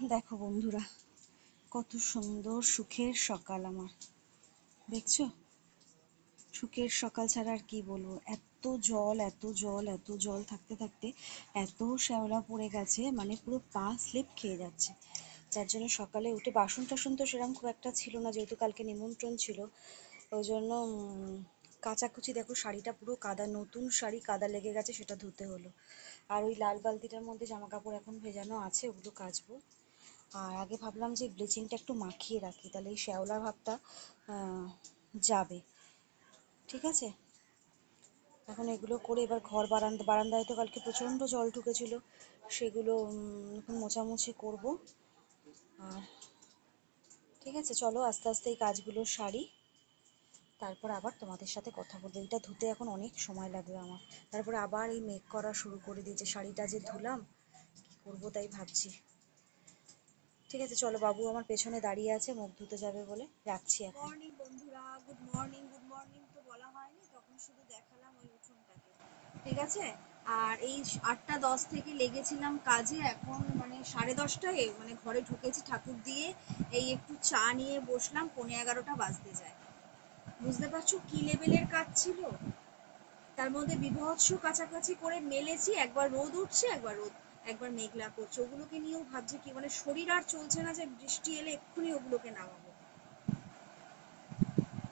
দেখো বন্ধুরা, কত সুন্দর সুখের সকাল আমার। দেখছ? সুখের সকাল ছাড়া আর কি বলব? এত জল এত জল এত জল থাকতে থাকতে এত শ্যাওলা পড়ে গেছে মানে পুরো পা স্লিপ খেয়ে যাচ্ছে। যার জন্য সকালে উঠে বাসন টাসন তো সেরকম খুব একটা ছিল না, যেহেতু কালকে নিমন্ত্রণ ছিল। ওই জন্য কাচাকুচি দেখো, শাড়িটা পুরো কাদা, নতুন শাড়ি কাদা লেগে গেছে, সেটা ধুতে হলো। আর ওই লাল বালতিটার মধ্যে জামা কাপড় এখন ভেজানো আছে, ওগুলো কাচবো। আর আগে ভাবলাম যে ব্লিচিংটা একটু মাখিয়ে রাখি, তাহলে এই শ্যাওলা ভাবটা যাবে। ঠিক আছে? এখন এগুলো করে এবার ঘর বারান্দা, বারান্দায় তো কালকে প্রচণ্ড জল ঢুকেছিল, সেগুলো এখন মোছামুছি করব। আর ঠিক আছে, চলো আস্তে আস্তে এই কাজগুলো সারি। তারপর আবার তোমাদের সাথে কথা বলব। এটা ধুতে এখন অনেক সময় লাগবে আমার। তারপরে আবার এই মেক করা শুরু করে দিয়েছে। শাড়িটা যে ধুলাম, কি করব তাই ভাবছি। ঠিক আছে, চলো বাবু আমার পেছনে দাঁড়িয়ে আছে, মুখ ধুতে যাবে বলে রাখছি এখন। মর্নিং বন্ধুরা গুড মর্নিং গুড মর্নিং তো বলা হয়নি, তখন শুধু দেখালাম ওই উঠোনটাকে। ঠিক আছে? আর এই আটটা দশ থেকে লেগেছিলাম কাজে, এখন মানে সাড়ে দশটায় মানে ঘরে ঢুকেছি ঠাকুর দিয়ে, এই একটু চা নিয়ে বসলাম, পৌনে এগারোটা বাজতে যায়। বুঝতে পারছ কি লেভেলের কাজ ছিল? তার মধ্যে বিভৎস কাছাকাছি করে মেলেছি, একবার রোদ উঠছে, একবার রোদ একবার মেঘলা করছে। ওগুলোকে নিয়েও ভাবছি কি মানে শরীর আর চলছে না যে বৃষ্টি এলে এক্ষুনি ওগুলোকে নামাবো।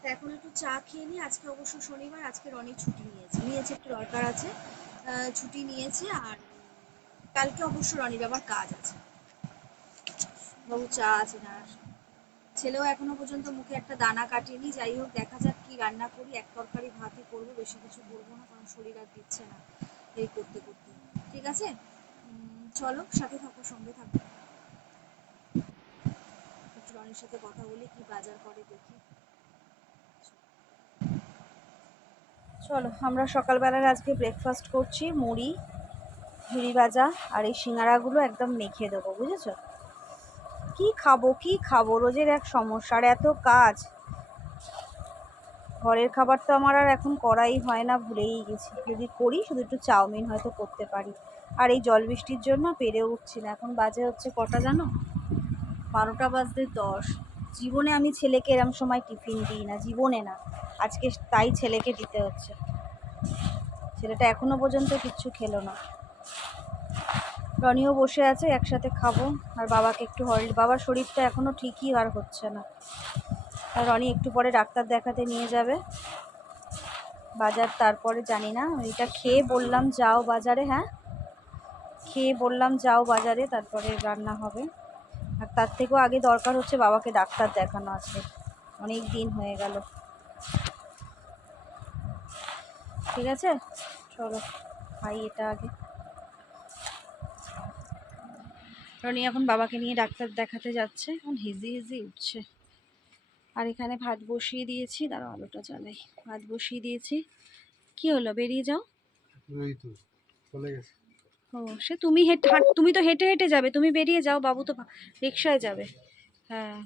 তা এখন একটু চা খেয়ে নিই। আজকে অবশ্য শনিবার, আজকে রনি ছুটি নিয়েছে। নিয়েছে একটু দরকার আছে। ছুটি নিয়েছে আর কালকে অবশ্য রনির আবার কাজ আছে। বাবু চা আছে না ছেলেও এখনও পর্যন্ত মুখে একটা দানা কাটেনি। যাই হোক, দেখা যাক কি রান্না করি। এক তরকারি ভাতই করব, বেশি কিছু করব না, কারণ শরীর আর দিচ্ছে না এই করতে করতে। ঠিক আছে? চলো, সাথে থাকো, সঙ্গে থাকো। রনির সাথে কথা বলি, কি বাজার করে দেখি। চলো, আমরা সকালবেলার আজকে ব্রেকফাস্ট করছি, মুড়ি ঝুড়ি ভাজা আর এই সিঙ্গারাগুলো একদম মেখে দেবো, বুঝেছ? কি খাব কি খাব? রোজের এক সমস্যা এত কাজ। ঘরের খাবার তো আমার আর এখন করাই হয় না, ভুলেই গেছি। যদি করি, শুধু একটু চাউমিন হয়তো করতে পারি। আর এই জল বৃষ্টির জন্য পেরে উঠছি না। এখন বাজে হচ্ছে কটা জানো? বারোটা বাজতে দশ। জীবনে আমি ছেলেকে এরম সময় টিফিন দিই না, জীবনে না। আজকে তাই ছেলেকে দিতে হচ্ছে। ছেলেটা এখনও পর্যন্ত কিচ্ছু খেলো না। রনিও বসে আছে, একসাথে খাব। আর বাবাকে একটু হল, বাবার শরীরটা এখনও ঠিকই আর হচ্ছে না। আর রনি একটু পরে ডাক্তার দেখাতে নিয়ে যাবে। বাজার তারপরে জানি না। এটা খেয়ে বললাম যাও বাজারে হ্যাঁ? খেয়ে বললাম, যাও বাজারে, তারপরে রান্না হবে। আর তার থেকেও আগে দরকার হচ্ছে বাবাকে ডাক্তার দেখানো আছে। অনেক দিন হয়ে গেল। ঠিক আছে? চলো, খাই এটা আগে। রনি এখন বাবাকে নিয়ে ডাক্তার দেখাতে যাচ্ছে। এখন হিজি হিজি উঠছে। আর এখানে ভাত বসিয়ে দিয়েছি। দাঁড়াও, আলোটা জ্বালাই। ভাত বসিয়ে দিয়েছি। কি হলো? বেরিয়ে যাও। চলে গেছে। ও, সে তুমি হেঁটে তুমি তো হেঁটে হেঁটে যাবে, তুমি বেরিয়ে যাও, বাবু তো রিক্সায় যাবে। হ্যাঁ।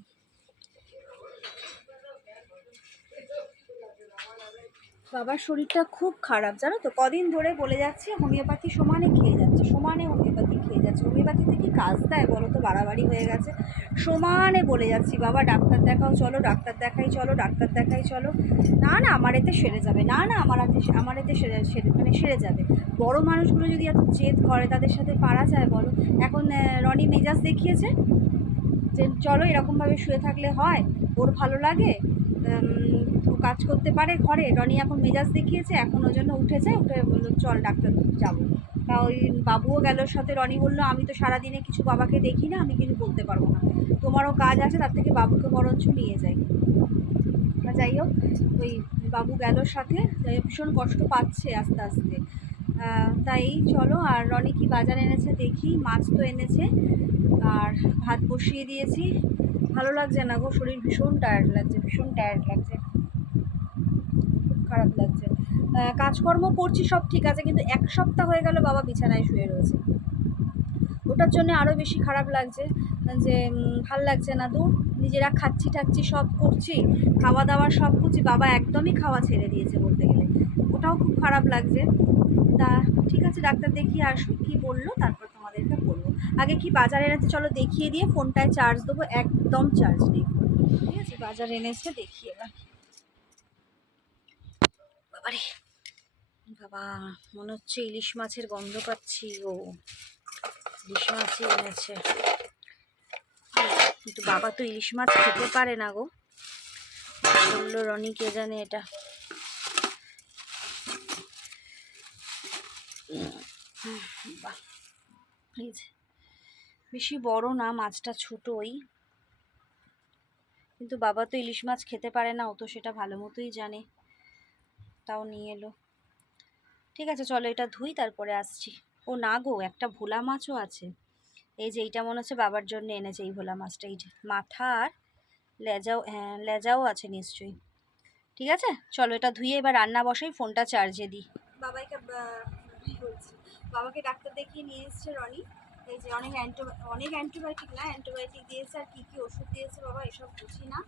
বাবার শরীরটা খুব খারাপ, জানো তো? কদিন ধরে বলে যাচ্ছে, হোমিওপ্যাথি সমানে খেয়ে যাচ্ছে, সমানে হোমিওপ্যাথি। যাচ্ছে হোমিওপ্যাথিতে কি কাজ দেয় বলো তো? বাড়াবাড়ি হয়ে গেছে। সমানে বলে যাচ্ছি, বাবা, ডাক্তার দেখাও, চলো, ডাক্তার দেখাই, চলো, ডাক্তার দেখাই, চলো। না না, আমার এতে সেরে যাবে। না না, আমার এতে আমার এতে সেরে সেরে মানে সেরে যাবে। বড় মানুষগুলো যদি এত জেদ করে, তাদের সাথে পারা যায় বলো? এখন রনি মেজাজ দেখিয়েছে যে, চলো, এরকমভাবে শুয়ে থাকলে হয়। ওর ভালো লাগে কাজ করতে পারে ঘরে। রনি এখন মেজাজ দেখিয়েছে, এখন ওই জন্য উঠেছে, উঠে বলল, চল, ডাক্তার যাব। তা ওই বাবুও গেল সাথে, রনি বলল, আমি তো সারাদিনে কিছু বাবাকে দেখি না, আমি কিছু বলতে পারব না। তোমারও কাজ আছে, তার থেকে বাবুকে বরঞ্চ নিয়ে যাই। তা যাই হোক, ওই বাবু গেল সাথে ভীষণ কষ্ট পাচ্ছে আস্তে আস্তে। তাই চলো, আর রনি কি বাজার এনেছে দেখি, মাছ তো এনেছে, আর ভাত বসিয়ে দিয়েছি। ভালো লাগছে না গো, শরীর ভীষণ টায়ার্ড লাগছে, ভীষণ টায়ার্ড লাগছে। খুব খারাপ লাগছে। কাজকর্ম করছি, সব ঠিক আছে, কিন্তু এক সপ্তাহ হয়ে গেল বাবা বিছানায় শুয়ে রয়েছে। ওটার জন্য আরও বেশি খারাপ লাগছে যে ভালো লাগছে না। দূর, নিজেরা খাচ্ছি টাচ্ছি সব করছি, খাওয়া দাওয়া সব করছি, বাবা একদমই খাওয়া ছেড়ে দিয়েছে বলতে গেলে। ওটাও খুব খারাপ লাগছে। তা ঠিক আছে, ডাক্তার দেখিয়ে আসুক, কী বলল, তারপর তোমাদেরকে বলব। আগে কি বাজার এনেছে চলো দেখিয়ে দিয়ে, ফোনটায় চার্জ দেবো, একদম চার্জ নেই। ঠিক আছে, বাজার এনেছে, দেখিয়ে এবার বাবারে। বাবা, মনে হচ্ছে ইলিশ মাছের গন্ধ পাচ্ছি ও ইলিশ মাছই এনেছে। কিন্তু বাবা তো ইলিশ মাছ খেতে পারে না গো। বলল, রনি কে জানে এটা। বেশি বড় না, মাছটা ছোটই। কিন্তু বাবা তো ইলিশ মাছ খেতে পারে না, ও তো সেটা ভালো মতোই জানে। তাও নিয়ে এলো। ঠিক আছে, চলো এটা ধুই, তারপরে আসছি। ও না গো, একটা ভোলা মাছও আছে। এই যে এইটা মনে হচ্ছে বাবার জন্য এনেছে এই ভোলা মাছটা। এই যে মাথা আর লেজাও হ্যাঁ লেজাও আছে নিশ্চয়ই। ঠিক আছে, চলো এটা ধুয়ে এবার রান্না বসাই, ফোনটা চার্জে দিই। বাবাইকে বাবাকে ডাক্তার দেখিয়ে নিয়ে এসছে রনি। এই যে অনেক অ্যান্টো, অনেক অ্যান্টিবায়োটিক না, অ্যান্টিবায়োটিক দিয়েছে আর কী কী ওষুধ দিয়েছে বাবা, এসব বুঝি না।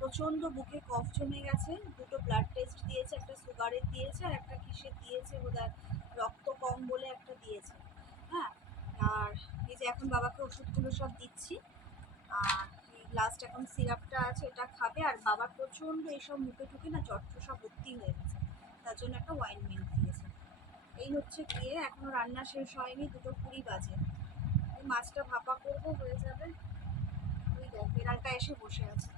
প্রচণ্ড বুকে কফ জমে গেছে। দুটো ব্লাড টেস্ট দিয়েছে, একটা সুগারের দিয়েছে আর একটা কিসের দিয়েছে বোধহয় রক্ত কম বলে একটা দিয়েছে। হ্যাঁ আর এই যে এখন বাবাকে ওষুধগুলো সব দিচ্ছি। আর লাস্ট এখন সিরাপটা আছে, এটা খাবে। আর বাবার প্রচণ্ড এইসব মুখে টুকে না চট্ট সব ভর্তি হয়ে গেছে। তার জন্য একটা ওয়াইন মিল্ক দিয়েছে। এই হচ্ছে গিয়ে এখনও রান্না শেষ হয়নি, দুটো কুড়ি বাজে। মাছটা ভাপা করব, হয়ে যাবে। ওই দেখ, বেড়ালটা এসে বসে আছে।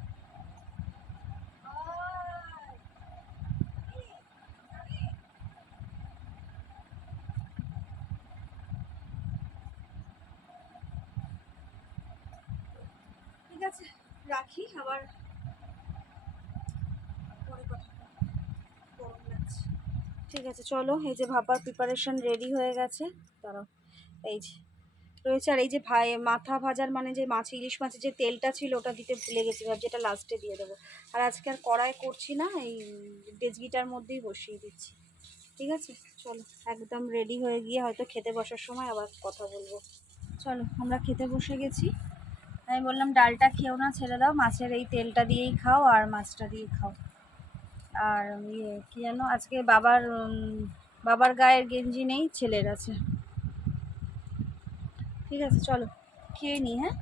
ঠিক আছে, রাখি, আবার ঠিক আছে, চলো, এই যে ভাপার প্রিপারেশন রেডি হয়ে গেছে, দাঁড়াও, এই যে। রয়েছে। আর এই যে ভাই, মাথা ভাজার মানে যে মাছ, ইলিশ মাছের যে তেলটা ছিল, ওটা দিতে ভুলে গেছি ভাবছি এটা লাস্টে দিয়ে দেবো। আর আজকে আর কড়াই করছি না, এই ডেজগিটার মধ্যেই বসিয়ে দিচ্ছি। ঠিক আছে? চলো, একদম রেডি হয়ে গিয়ে হয়তো খেতে বসার সময় আবার কথা বলব। চলো, আমরা খেতে বসে গেছি। আমি বললাম, ডালটা খেও না, ছেড়ে দাও। মাছের এই তেলটা দিয়েই খাও আর মাছটা দিয়ে খাও। আর ইয়ে কী যেন, আজকে বাবার বাবার গায়ের গেঞ্জি নেই, ছেলের আছে। ঠিক আছে, চলো, খেয়ে নি হ্যাঁ?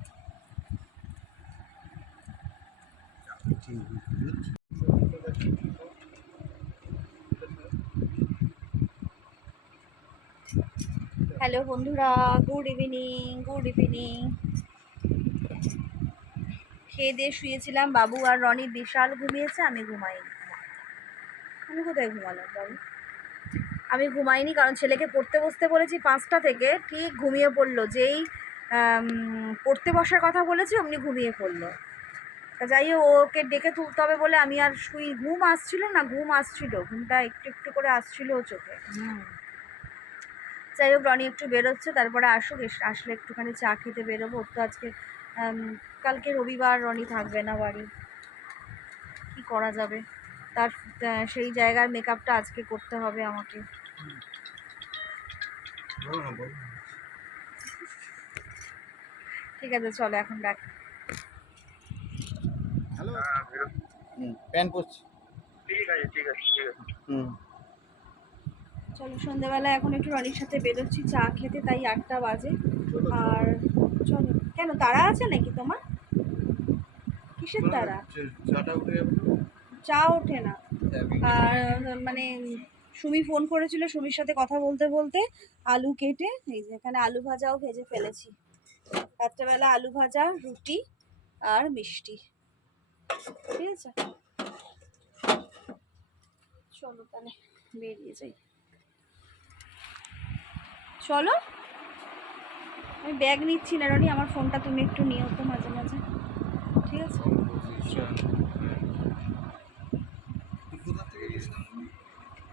হ্যালো বন্ধুরা, গুড ইভিনিং গুড ইভিনিং। খেয়ে দিয়ে শুয়েছিলাম, বাবু আর রনি বিশাল ঘুমিয়েছে, আমি ঘুমাইনি আমি কোথায় ঘুমালাম বাবু আমি ঘুমাইনি কারণ ছেলেকে পড়তে বসতে বলেছি পাঁচটা থেকে। ঠিক ঘুমিয়ে পড়ল যেই পড়তে বসার কথা বলেছি অমনি ঘুমিয়ে পড়ল। তা যাই হোক ওকে ডেকে তুলতে হবে বলে আমি আর শুই ঘুম আসছিল না ঘুম আসছিল ঘুমটা একটু একটু করে আসছিল ও চোখে। যাই হোক রনি একটু বেরোচ্ছে তারপরে আসুক এস- আসলে একটুখানি চা খেতে বেরোবো। ওর তো আজকে কালকে রবিবার রনি থাকবে না বাড়ি। কি করা যাবে? তার সেই জায়গার মেকআপটা আজকে করতে হবে আমাকে। ঠিক আছে চলো এখন রাখ হ্যালো হুম প্যান পরছি। ঠিক আছে ঠিক আছে ঠিক আছে। হুম। চলো সন্ধ্যেবেলা এখন একটু রনির সাথে বেরোচ্ছি চা খেতে তাই আটটা বাজে। আর চলো কেন তারা আছে নাকি তোমার? কিসের তারা? চাটা উঠে যাবে। চা ওঠে না। আর মানে সুমি ফোন করেছিল, সুমির সাথে কথা বলতে বলতে আলু কেটে, এই যে এখানে আলু ভাজাও ভেজে ফেলেছি। রাত্রেবেলা আলু ভাজা, রুটি আর মিষ্টি। ঠিক আছে? চলো তাহলে, বেরিয়ে যাই। চলো? আমি ব্যাগ নিচ্ছি না রনি, আমার ফোনটা তুমি একটু নিও তো মাঝে মাঝে। ঠিক আছে কোথা থেকে গেছিলাম মেশো হ্যাঁ আজকে কিস্তি অর্ডার দিতে হবে আমার সকালে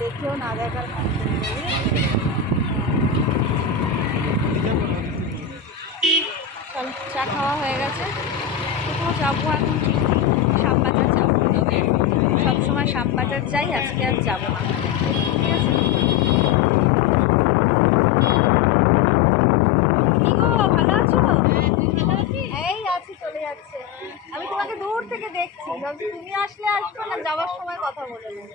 দেখেও না দেখার চলো চা খাওয়া হয়ে গেছে কোথাও যাব এখন। শ্যামবাজার যাব সবসময় শ্যামবাজার যাই আজকে আর যাব না ঠিক আছে কি গো ভালো আছো এই আছি চলে যাচ্ছে। আমি তোমাকে দূর থেকে দেখছি। ভাবছি তুমি আসলে আসবে না যাওয়ার সময় কথা বলে নেব।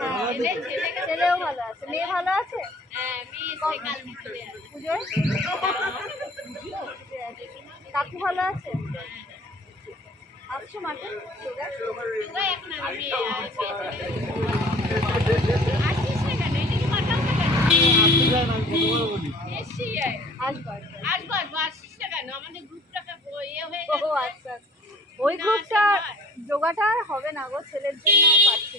হ্যাঁ, ছেলেও ভালো আছে। মেয়ে ভালো আছে? পুজোয়? কাকু ভালো আছে? আসছো মাঠে? আসব ও আচ্ছা। ওই গ্রুপটা যোগাটা আর হবে না গো ছেলের জন্য আর পাচ্ছি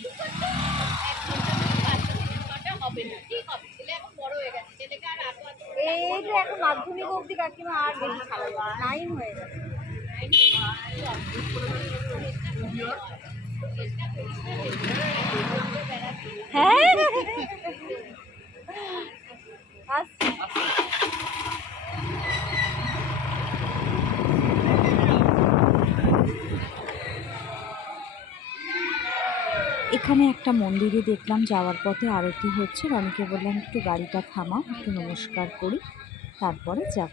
এই যে এখন মাধ্যমিক অবধি কাকিমা আর বেশি নাইন হয়ে গেছে। হ্যাঁ। মন্দিরে দেখলাম যাওয়ার পথে আরতি হচ্ছে। রনিকে বললাম একটু গাড়িটা থামাও একটু নমস্কার করি তারপরে যাব।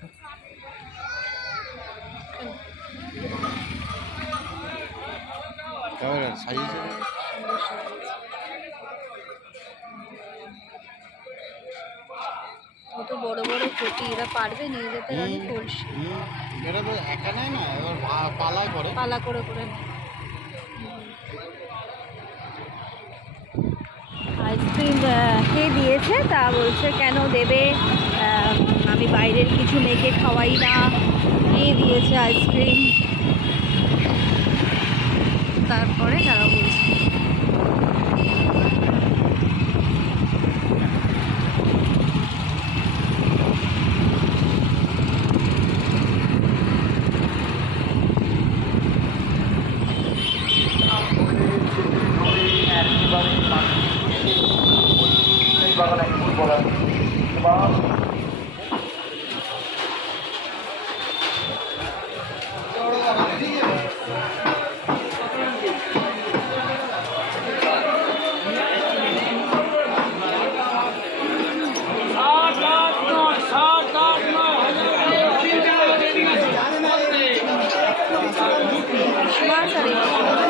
বড় বড় এরা পারবে নিয়ে যেতে? আমি করছি এটা একা নেয় না এবার ভা- পালায় করে। পালা করে করে নেয়। কে দিয়েছে তা বলছে কেন দেবে আমি বাইরের কিছু মেয়েকে খাওয়াই না মেয়ে দিয়েছে আইসক্রিম তারপরে তারা বলছে Thank you. বাগান এক ফুল বাগান বা Marshall.